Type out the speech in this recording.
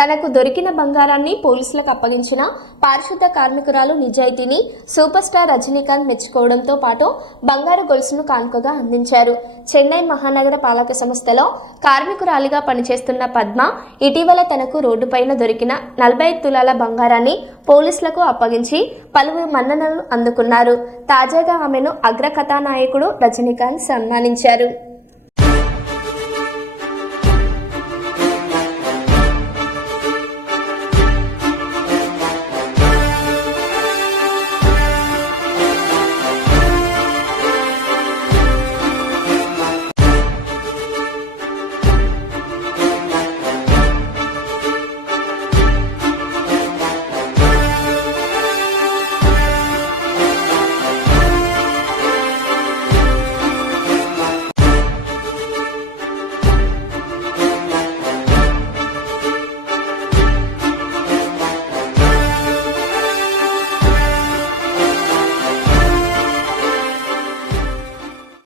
తనకు దొరికిన బంగారాన్ని పోలీసులకు అప్పగించిన పారిశుద్ధ కార్మికురాలు నిజాయితీని సూపర్ స్టార్ రజనీకాంత్ మెచ్చుకోవడంతో పాటు బంగారు గొలుసును కానుకగా అందించారు. చెన్నై మహానగర పాలక సంస్థలో కార్మికురాలిగా పనిచేస్తున్న పద్మ ఇటీవల తనకు రోడ్డుపైన దొరికిన 45 తులాల బంగారాన్ని పోలీసులకు అప్పగించి పలువురు మన్ననలు అందుకున్నారు. తాజాగా ఆమెను అగ్ర కథానాయకుడు రజనీకాంత్ సన్మానించారు.